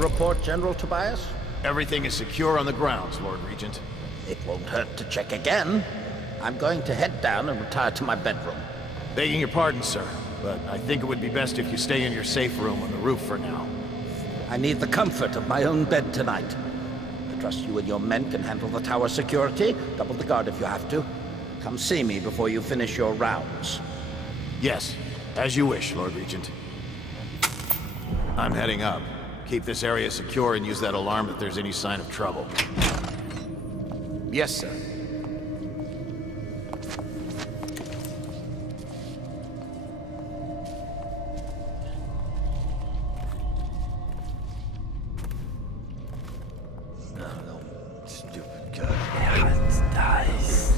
report, General Tobias? Everything is secure on the grounds, Lord Regent. It won't hurt to check again. I'm going to head down and retire to my bedroom. Begging your pardon, sir, but I think it would be best if you stay in your safe room on the roof for now. I need the comfort of my own bed tonight. I trust you and your men can handle the tower security. Double the guard if you have to. Come see me before you finish your rounds. Yes, as you wish, Lord Regent. I'm heading up. Keep this area secure and use that alarm if there's any sign of trouble. Yes, sir. Stupid guy. It's nice.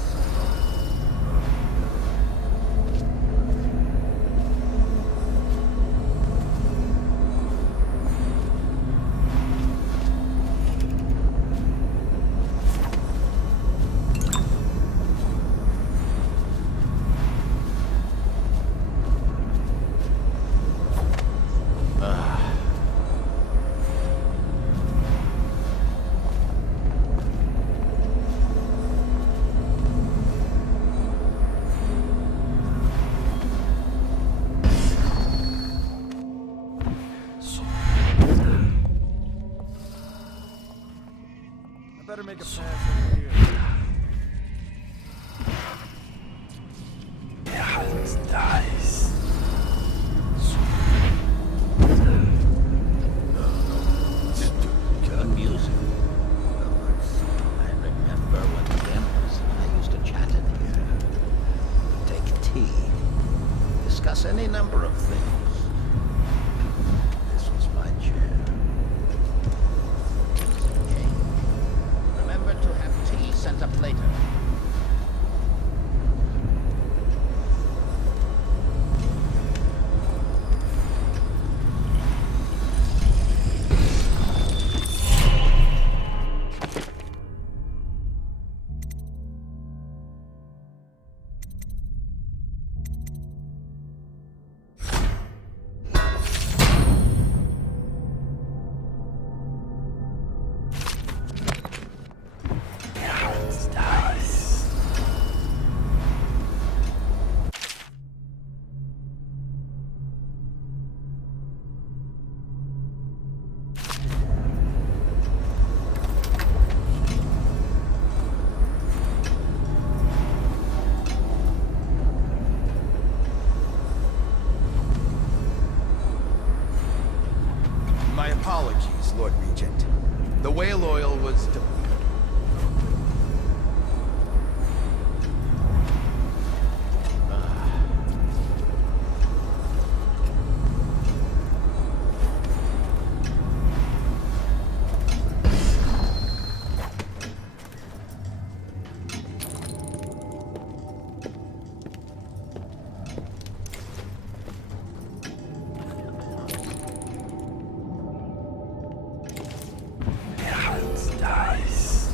Better make a pass over here. Yeah, it's nice. Amusing. I remember when the Empress and I used to chat in here. Take tea. Discuss any number of things. This was my chair. Remember to have tea sent up later. My apologies, Lord Regent. The whale oil was... Nice.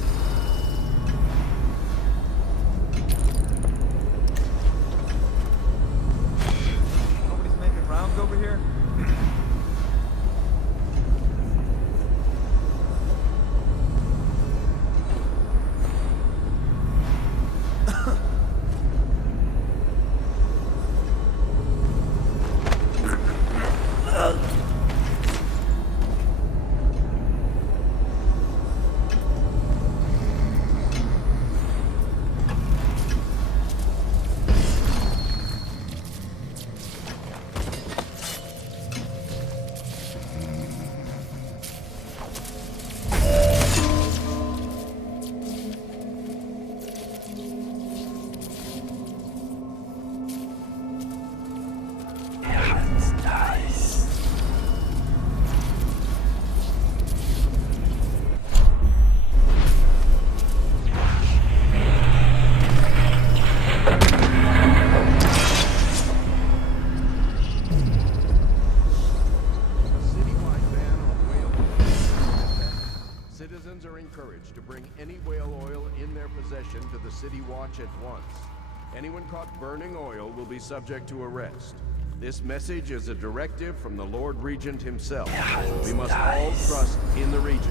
Nobody's making rounds over here? Citizens are encouraged to bring any whale oil in their possession to the City Watch at once. Anyone caught burning oil will be subject to arrest. This message is a directive from the Lord Regent himself. Yeah, We must all nice. trust in the Regent.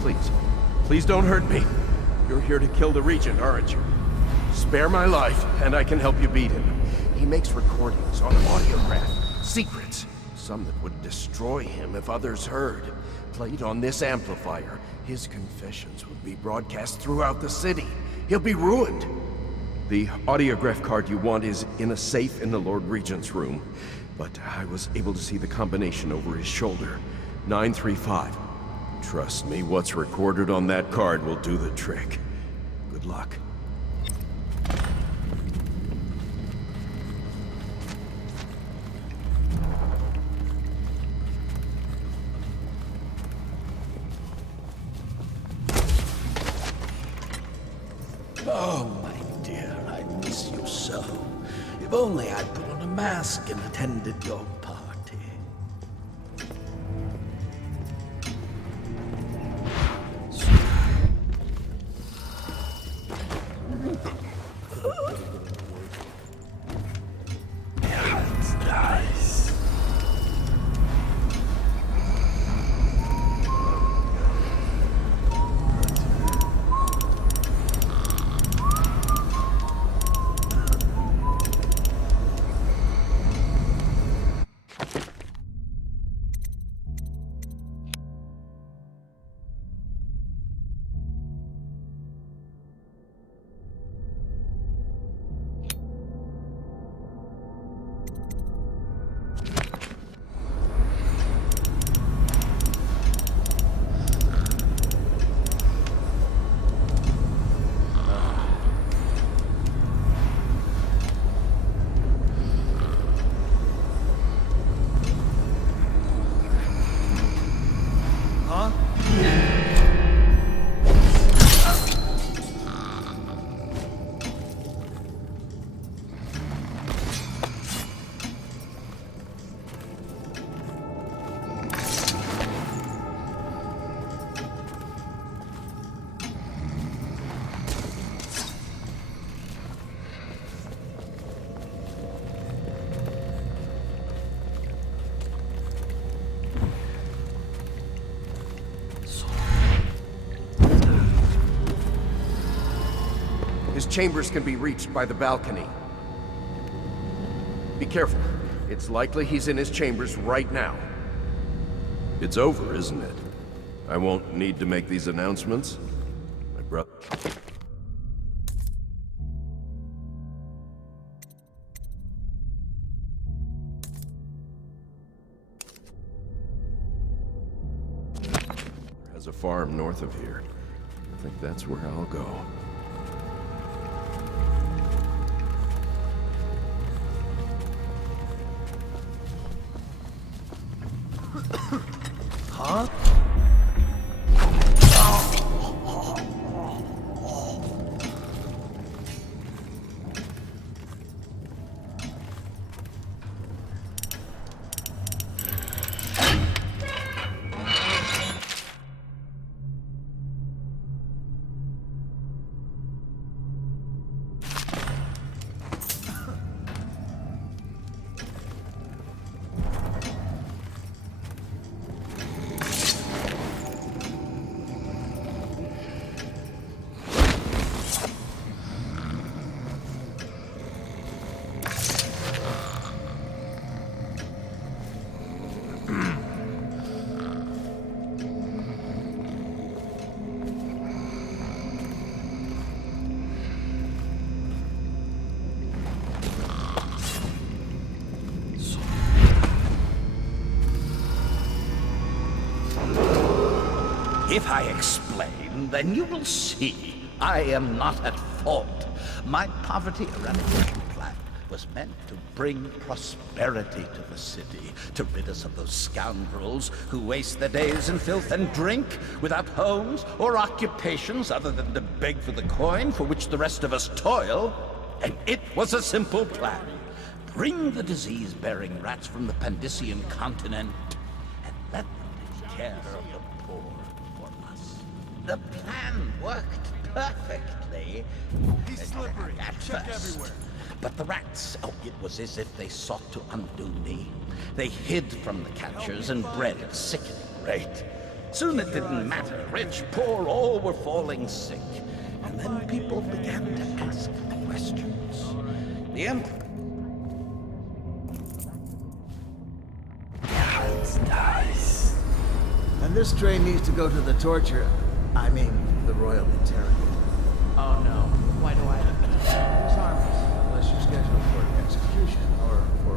Please, please don't hurt me. You're here to kill the Regent, aren't you? Spare my life, and I can help you beat him. He makes recordings on audiograph, secrets, some that would destroy him if others heard. Played on this amplifier, his confessions would be broadcast throughout the city. He'll be ruined. The audiograph card you want is in a safe in the Lord Regent's room, but I was able to see the combination over his shoulder. 935. Trust me, what's recorded on that card will do the trick. Good luck. Oh, my dear, I miss you so. If only I'd put on a mask and attended your party. Yeah, it's nice. Huh? His chambers can be reached by the balcony. Be careful. It's likely he's in his chambers right now. It's over, isn't it? I won't need to make these announcements. My brother... has a farm north of here. I think that's where I'll go. Huh? If I explain, then you will see I am not at fault. My poverty eradication plan was meant to bring prosperity to the city, to rid us of those scoundrels who waste their days in filth and drink, without homes or occupations other than to beg for the coin for which the rest of us toil. And it was a simple plan. Bring the disease-bearing rats from the Pandician continent and let them take care of the poor for us. The plan worked perfectly. He's slippery. At Check first. everywhere. But the rats, it was as if they sought to undo me. They hid from the catchers and bred at a sickening rate. Soon it didn't matter. Rich, poor, all were falling sick. And then people began to ask questions. The Emperor. Nice. And this train needs to go to the torture. I mean, the Royal Interrogator. Oh no. Why do I have to? Disarmers, unless you're scheduled for execution or for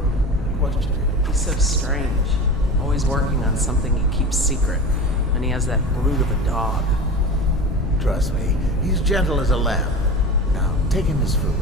questioning. He's so strange. Always working on something he keeps secret. And he has that brute of a dog. Trust me, he's gentle as a lamb. Now, take him his food.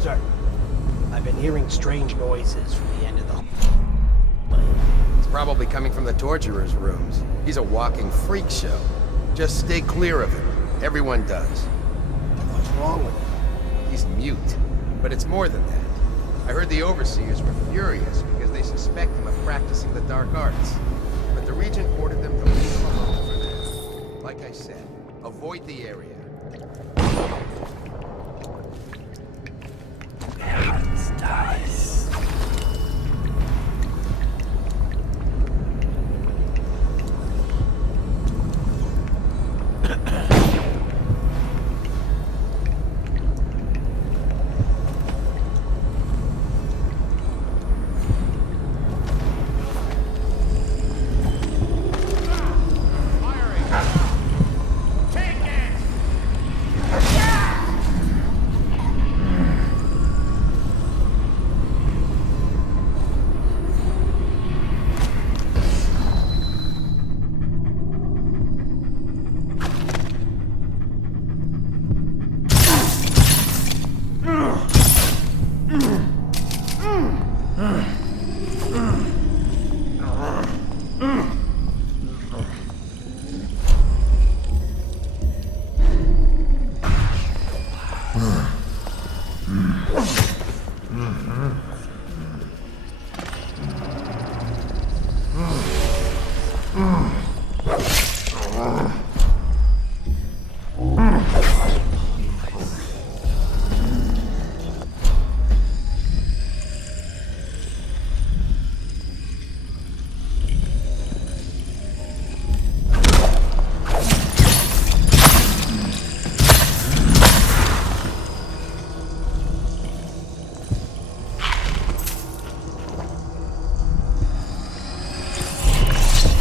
Sir, I've been hearing strange noises from the end of the... It's probably coming from the torturer's rooms. He's a walking freak show. Just stay clear of him. Everyone does. What's wrong with him? He's mute. But it's more than that. I heard the overseers were furious because they suspect him of practicing the dark arts. But the Regent ordered them to leave him alone for now. Like I said, avoid the area. Nice.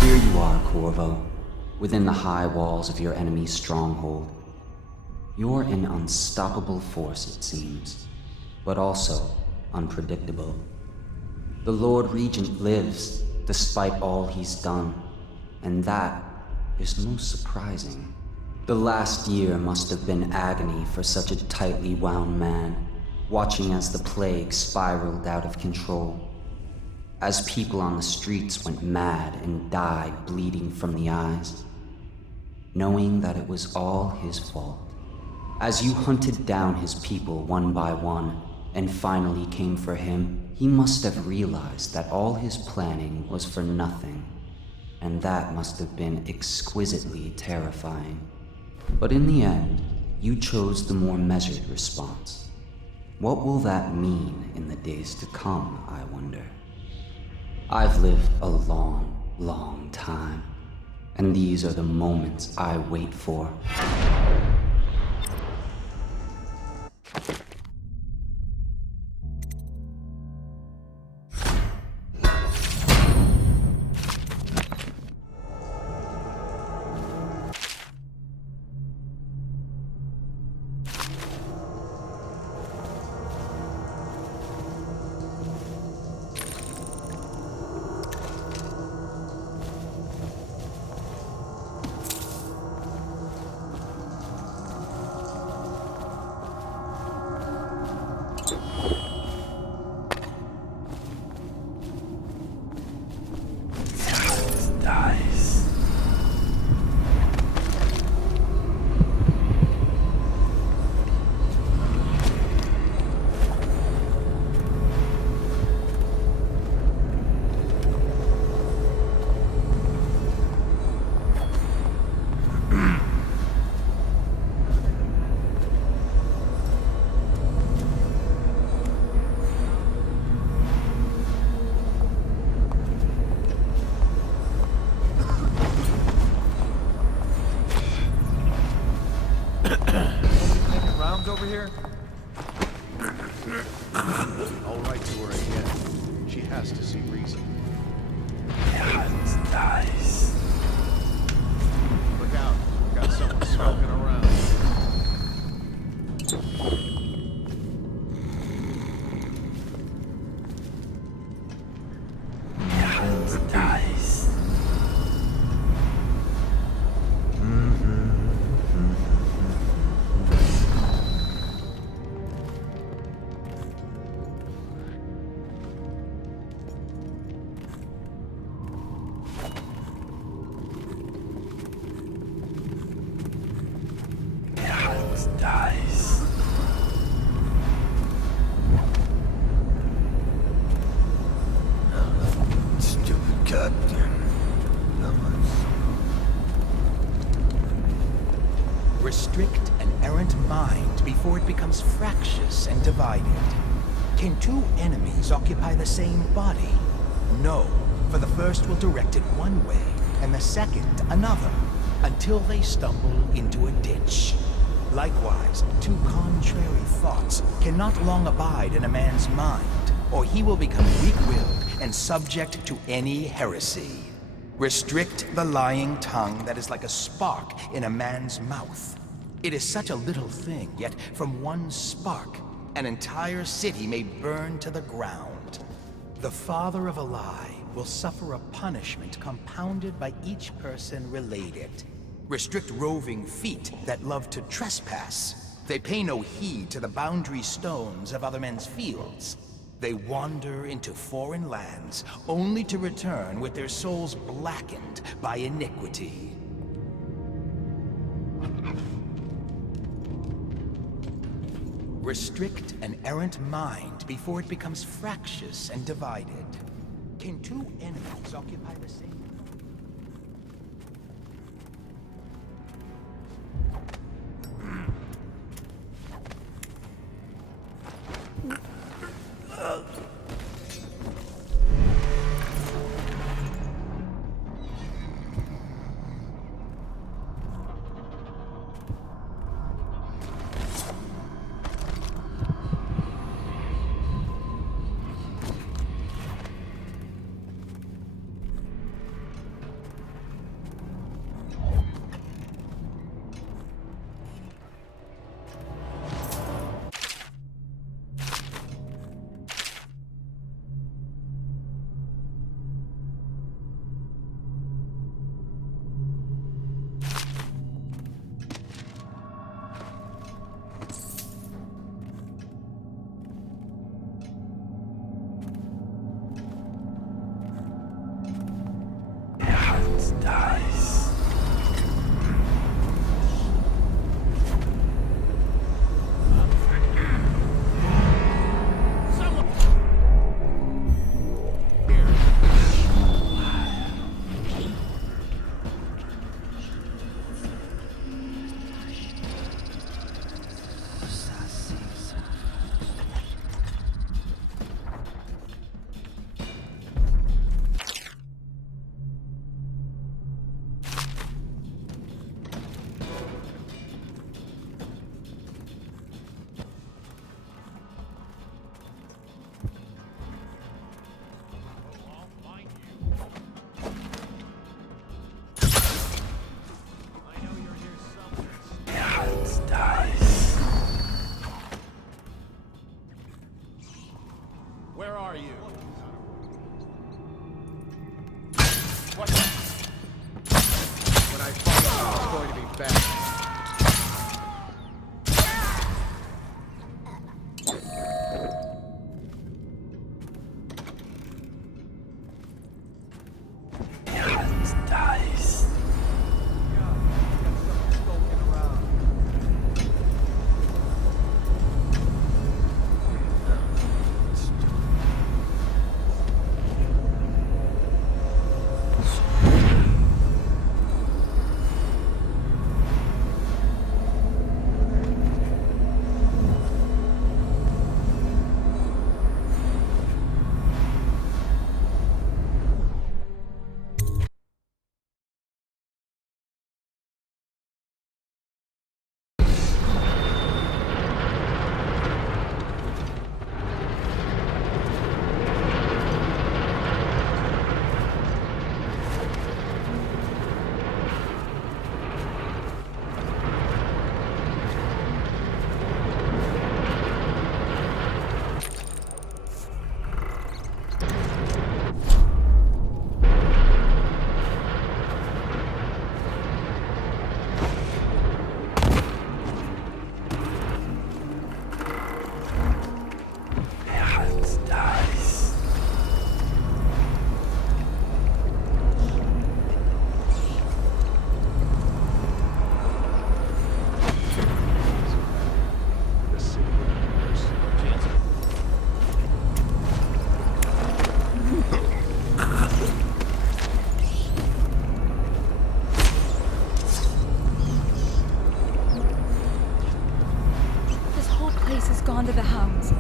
Here you are, Corvo, within the high walls of your enemy's stronghold. You're an unstoppable force, it seems, but also unpredictable. The Lord Regent lives, despite all he's done, and that is most surprising. The last year must have been agony for such a tightly wound man, watching as the plague spiraled out of control. As people on the streets went mad and died bleeding from the eyes, knowing that it was all his fault. As you hunted down his people one by one and finally came for him, he must have realized that all his planning was for nothing, and that must have been exquisitely terrifying. But in the end, you chose the more measured response. What will that mean in the days to come, I wonder? I've lived a long, long time, and these are the moments I wait for. Dice. Making rounds over here? I'll write to her again. She has to see reason. Dice. Look out. Got someone smoking around. Dice. Dice. Stupid goddamn numbers. Restrict an errant mind before it becomes fractious and divided. Can two enemies occupy the same body? No, for the first will direct it one way, and the second another, until they stumble into a ditch. Likewise, two contrary thoughts cannot long abide in a man's mind, or he will become weak-willed and subject to any heresy. Restrict the lying tongue that is like a spark in a man's mouth. It is such a little thing, yet from one spark, an entire city may burn to the ground. The father of a lie will suffer a punishment compounded by each person related. Restrict roving feet that love to trespass. They pay no heed to the boundary stones of other men's fields. They wander into foreign lands, only to return with their souls blackened by iniquity. Restrict an errant mind before it becomes fractious and divided. Can two enemies occupy the same... heart dies. Dies. Where are you? When I follow, it's going to be fast. Heart dies. Heart dies. The city with the chance. This whole place has gone to the hounds.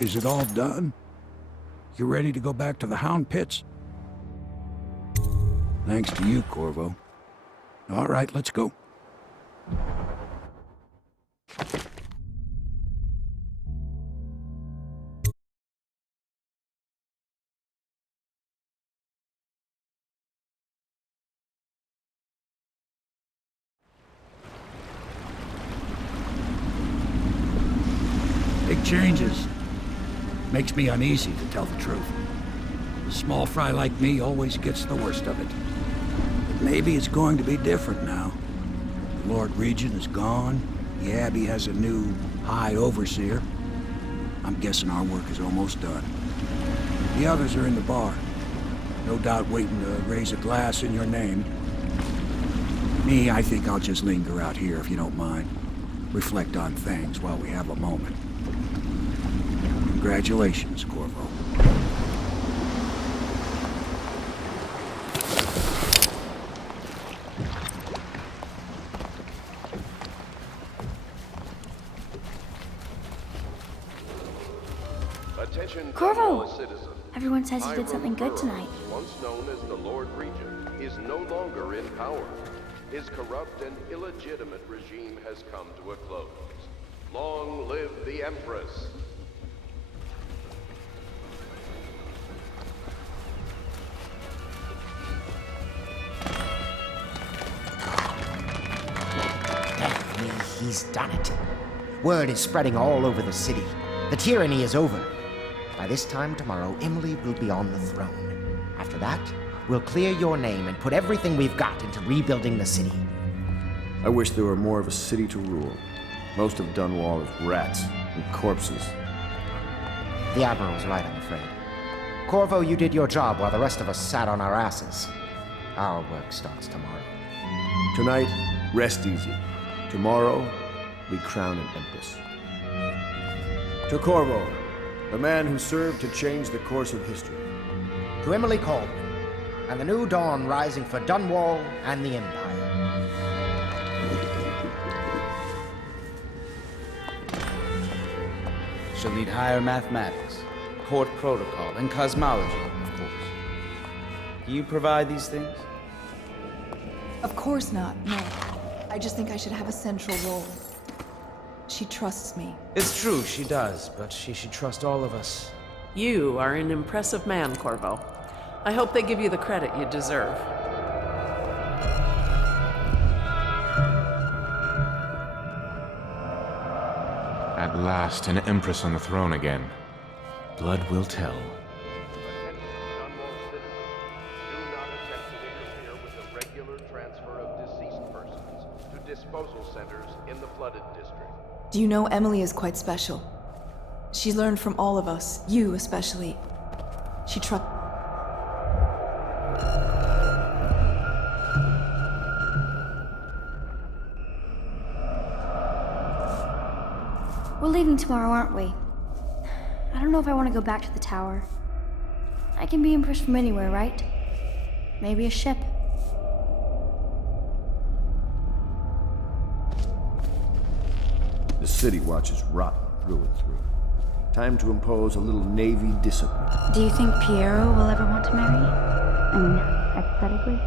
Is it all done? You ready to go back to the Hound Pits? Thanks to you, Corvo. All right, let's go. Big changes. Makes me uneasy, to tell the truth. A small fry like me always gets the worst of it. But maybe it's going to be different now. The Lord Regent is gone. The Abbey has a new High Overseer. I'm guessing our work is almost done. The others are in the bar. No doubt waiting to raise a glass in your name. Me, I think I'll just linger out here if you don't mind. Reflect on things while we have a moment. Congratulations, Corvo. Attention, Corvo! citizens. Everyone says you did something good tonight. Once known as the Lord Regent, is no longer in power. His corrupt and illegitimate regime has come to a close. Long live the Empress! Damn me, he's done it. Word is spreading all over the city. The tyranny is over. By this time tomorrow, Emily will be on the throne. After that, we'll clear your name and put everything we've got into rebuilding the city. I wish there were more of a city to rule. Most of Dunwall is rats and corpses. The Admiral's right, I'm afraid. Corvo, you did your job while the rest of us sat on our asses. Our work starts tomorrow. Tonight, rest easy. Tomorrow, we crown an empress. To Corvo, the man who served to change the course of history. To Emily Colwyn, and the new dawn rising for Dunwall and the Empire. She'll need higher mathematics, court protocol, and cosmology, of course. Do you provide these things? Of course not, no. I just think I should have a central role. She trusts me. It's true, she does, but she should trust all of us. You are an impressive man, Corvo. I hope they give you the credit you deserve. At last, an empress on the throne again. Blood will tell. Disposal centers in the flooded district. Do you know Emily is quite special? She's learned from all of us, you especially. She trusts. We're leaving tomorrow, aren't we? I don't know if I want to go back to the tower. I can be impressed from anywhere, right? Maybe a ship. The city watches rotten through and through. Time to impose a little Navy discipline. Do you think Piero will ever want to marry? I mean, hypothetically?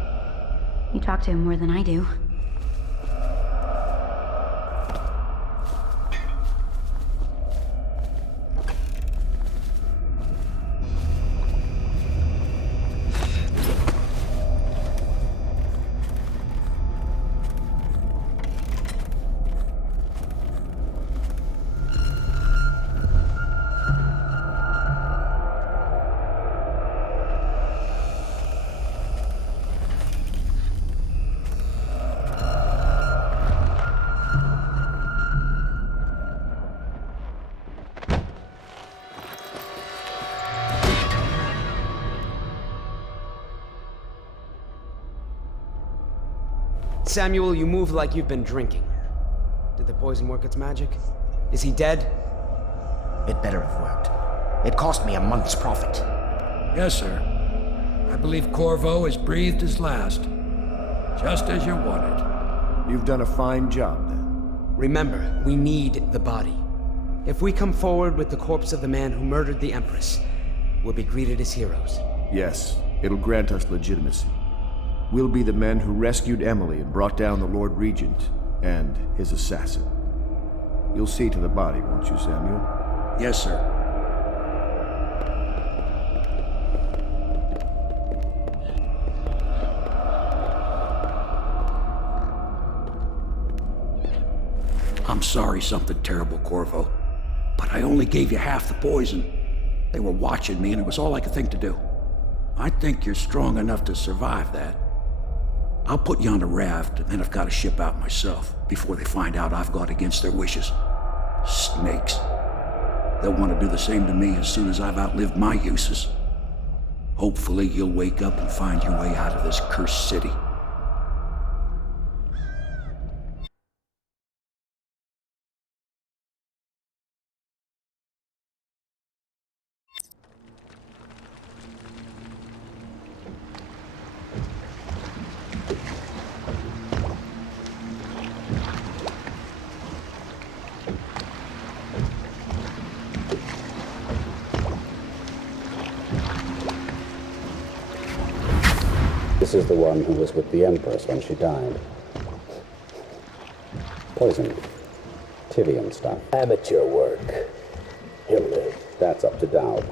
You talk to him more than I do. Samuel, you move like you've been drinking. Did the poison work its magic? Is he dead? It better have worked. It cost me a month's profit. Yes, sir. I believe Corvo has breathed his last. Just as you wanted. You've done a fine job, then. Remember, we need the body. If we come forward with the corpse of the man who murdered the Empress, we'll be greeted as heroes. Yes, it'll grant us legitimacy. We'll be the men who rescued Emily and brought down the Lord Regent and his assassin. You'll see to the body, won't you, Samuel? Yes, sir. I'm sorry something terrible, Corvo, but I only gave you half the poison. They were watching me, and it was all I could think to do. I think you're strong enough to survive that. I'll put you on a raft, and then I've got to ship out myself before they find out I've gone against their wishes. Snakes. They'll want to do the same to me as soon as I've outlived my uses. Hopefully you'll wake up and find your way out of this cursed city. This is the one who was with the Empress when she died. Poison. Tivian stuff. Amateur work. He'll live. That's up to Dowd.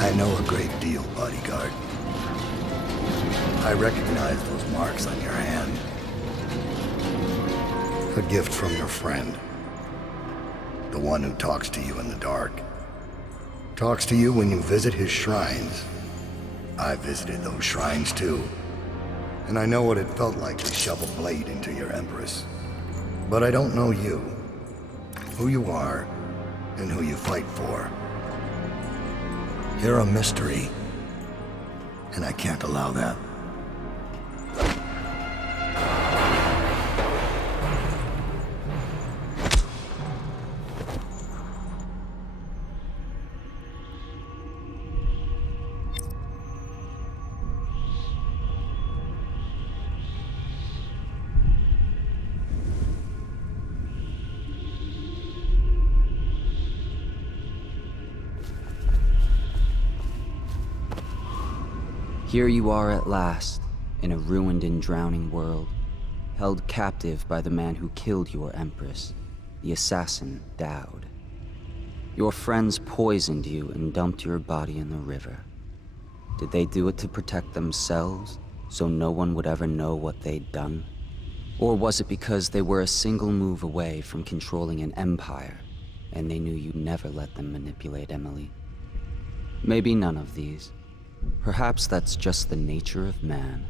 I know a great deal, bodyguard. I recognize those marks on your hand. A gift from your friend. The one who talks to you in the dark. Talks to you when you visit his shrines. I visited those shrines too. And I know what it felt like to shove a blade into your Empress. But I don't know you. Who you are, and who you fight for. You're a mystery, and I can't allow that. Here you are at last, in a ruined and drowning world, held captive by the man who killed your Empress, the assassin Dowd. Your friends poisoned you and dumped your body in the river. Did they do it to protect themselves, so no one would ever know what they'd done? Or was it because they were a single move away from controlling an empire, and they knew you'd never let them manipulate Emily? Maybe none of these. Perhaps that's just the nature of man.